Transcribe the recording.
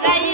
在一